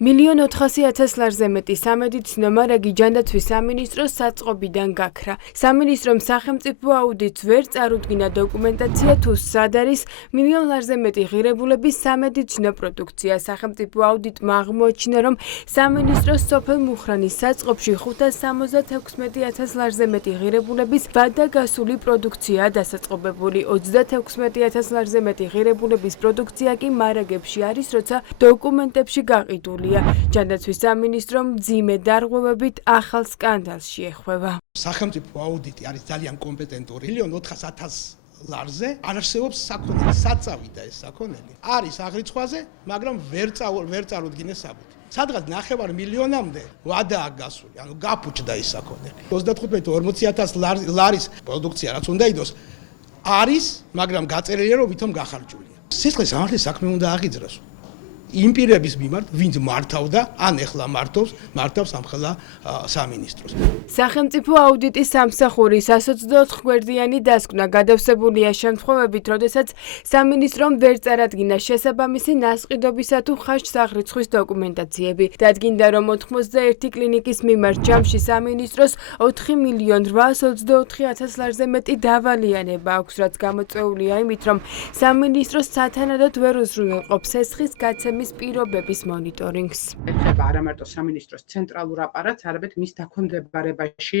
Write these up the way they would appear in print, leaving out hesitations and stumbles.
1,400,000 ლარზე მეტი სამედიცინო მარაგი ჯანდაცვის სამინისტროს საწყობიდან გაქრა. სამინისტრომ სახელმწიფო აუდიტს ვერ წარუდგინა დოკუმენტაცია თუ სად არის 1,000,000 ლარზე მეტი ღირებულების სამედიცინო პროდუქცია. სახელმწიფო აუდიტმა აღმოაჩინა, რომ სამინისტროს სოფელ მუხრანის საწყობში 576,000 ლარზე მეტი ღირებულების ვადაგასული პროდუქციაა დასაწყობებული. 36,000 ლარზე მეტი ღირებულების პროდუქცია კი მარაგებში არის, როცა დოკუმენტებში გაყიდული. ჯანდაცვის სამინისტრომ მძიმე დარღვევებით ახალ სკანდალს შეეხება. სახელმწიფო აუდიტი არის ძალიან კომპეტენტური. 1,400,000 ლარზე არ არსებობს საქონელი, საწავიდა ეს საქონელი. არის აღრიცხვაზე, მაგრამ ვერ წარუდგინეს საბუთი. სადღაც 9,5 მილიონამდე ვადაა გასული, ანუ გაფუჭდა ეს საქონელი. 35-40,000 ლარის პროდუქცია რაც უნდაიდოს არის, მაგრამ გაწერილია რომ ვითომ გახარჯულია. სისხლის სამართლის საქმე უნდა აღიძრას. იმ პირების მიმართ, ვინც მართავდა, ან ეხლა მართავს ამხელა სამინისტროს. სახელმწიფო აუდიტის სამსახურის 124 გვერდიანი დასკვნა გადავსებულია შემთხვევებით, როდესაც სამინისტრომ ვერ წარადგინა შესაბამისი ნასყიდობისა თუ ხაშ-საღრიცხვის დოკუმენტაციები. დადგინდა, რომ 91 კლინიკის მიმართ ჯამში სამინისტროს 4,824,000 ლარზე მეტი დავალიანება აქვს, რაც გამოწვეულია იმით, რომ სამინისტროს სათანადოდ ვერ უზრუნველყოფს სესხის გაცემის პირობების მონიტორინგს. ეხება არა მარტო სამინისტროს ცენტრალურ აპარატს, არამედ მის დაქვემდებარებაში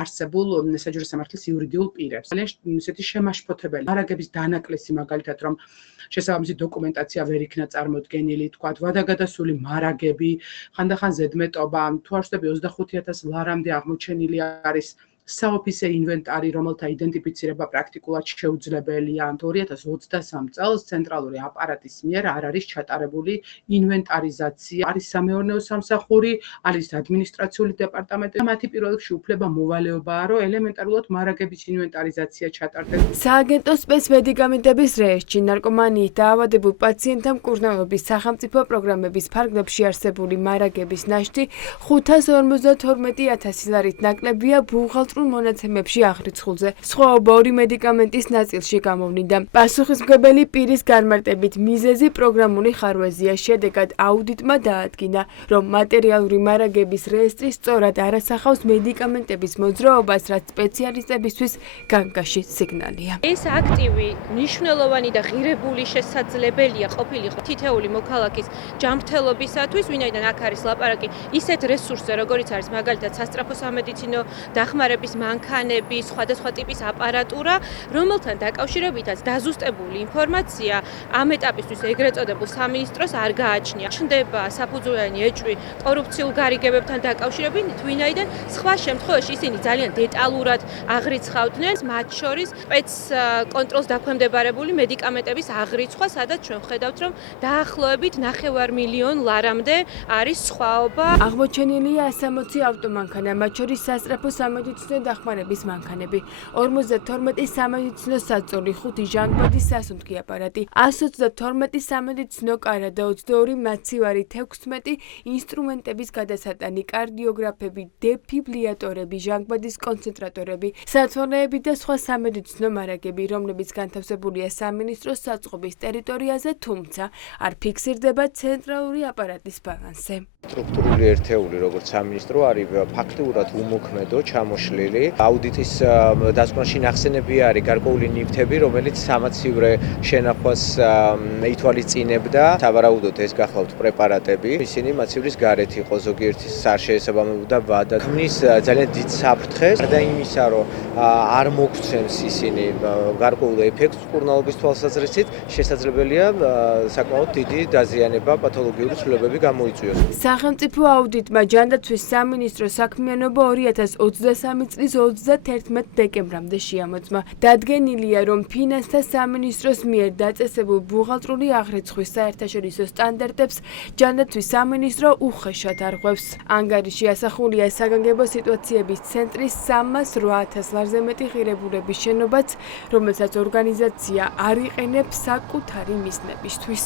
არსებულ საჯარო სამართლის იურიდიულ პირებს. ძალიან ისეთი შემაშფოთებელი მარაგების დანაკლისი, მაგალითად, რომ შესაბამისი დოკუმენტაცია ვერ იქნა წარმოდგენილი, თქვათ, ვადაგადასული მარაგები, ხანდახან ზედმეტობა, თუ არ ვშტები 25,000 ლარამდე აღმოჩენილი არის საოფისე ინვენტარი, რომელთა იდენტიფიცირება პრაქტიკულად შეუძლებელია. 2023 წელს ცენტრალური აპარატის მიერ არ არის ჩატარებული ინვენტარიზაცია. არის სამეურნეო სამსახური, არის ადმინისტრაციული დეპარტამენტი. მათი პირველ რიგში უფლება მოვალეობაა, რომ ელემენტარულად მარაგების ინვენტარიზაცია ჩატარდეს. სააგენტო სპეცმედიკამენტების რეესტრი ნარკომანიით დაავადებულ პაციენტთა მკურნალობის სახელმწიფო პროგრამების ფარგლებში არსებული მარაგების ნაშთი 552,000 ლარით ნაკლებია ბუღალტრ მონაცემებში აღრიცხულზე. სხვაობა ორი მედიკამენტის ნაწილში გამოვლინდა. პასუხისმგებელი პირის განმარტებით მიზეზი პროგრამული ხარვეზია. შედეგად აუდიტმა დაადგინა, რომ მატერიალური მარაგების რეესტრი სწორად არ ასახავს მედიკამენტების მოძრაობას, რაც სპეციალისტებისთვის განგაში სიგნალია. ეს აქტივი მნიშვნელოვანი და ღირებული შესაძლებელია ყოფილიყო თითეული მოქალაქის ჯანმრთელობისათვის, ვინაიდან აქ არის ლაპარაკი ისეთ რესურსზე, როგორიც არის მაგალითად სასწრაფო სამედიცინო დახმარების მანქანები, სხვადასხვა ტიპის აპარატურა, რომელთან დაკავშირებითაც დაზუსტებული ინფორმაცია ამ ეტაპისთვის ეგრეთ წოდებულ სამინისტროს არ გააჩნია. ჩნდება საფუძვლიანი ეჭვი კორუფციულ გარიგებებთან დაკავშირებით, ვინაიდან სხვა შემთხვევაში ისინი ძალიან დეტალურად აღრიცხავდნენ, მათ შორის სპეცკონტროლს დაქვემდებარებული მედიკამენტების აღრიცხვა, სადაც ჩვენ ვხედავთ, რომ დაახლოებით 9,5 მილიონ ლარამდე არის სხვაობა. აღმოჩენილია 160 ავტომანქანა, მათ შორის სასწრაფო სამედიცინო დახმარების მანქანები, 52 სამედიცინო საწოლი, 5 ჟანგბადის სასუნთქი აპარატი, 122 სამედიცინო კარა და 22 მაცივარი, 16 ინსტრუმენტების გადასატანი, კარდიოგრაფები, დეფიბრილატორები, ჟანგბადის კონცენტრატორები, სათვალეები და სხვა სამედიცინო მარაგები, რომლებიც განთავსებულია სამინისტროს საწყობის ტერიტორიაზე, თუმცა არ ფიქსირდება ცენტრალური აპარატის ბალანსზე. სტრუქტურული ერთეული, როგორც სამინისტრო, არის ფაქტიურად უმოქმედო, ჩამოშლილი. აუდიტის დასკვნაში ნახსენები არის გარკვეული ნივთები, რომელიც სამაცივრე შენახვას ითვალისწინებდა. სავარაუდოდ ეს გახლავთ პრეპარატები. ისინი მაცივრის გარეთ იყო, ზოგიერთი არ შეესაბამებოდა ვადა. ქმნის ძალიან დიდ საფრთხეს, გარდა იმისა, რომ არ მოგცემს ისინი გარკვეულ ეფექტს მკურნალობის თვალსაზრისით, შესაძლებელია საკმაოდ დიდი დაზიანება, პათოლოგიური ცვლილებები გამოიწვიოს. სახელმწიფო აუდიტმა ჯანდაცვის სამინისტროს საქმიანობა 2023 წლის 31 დეკემბრამდე შეამოწმა. დადგენილია, რომ ფინანსთა სამინისტროს მიერ დაწესებულ ბუღალტრული აღრიცხვის საერთაშორისო სტანდარტებს ჯანდაცვის სამინისტრო უხეშად არღვევს. ანგარიში ასახულია საგანგებო სიტუაციების ცენტრის 308,000 ლარზე მეტი ღირებულების შენობაც, რომელსაც ორგანიზაცია არ იყენებს საკუთარი მიზნებისთვის.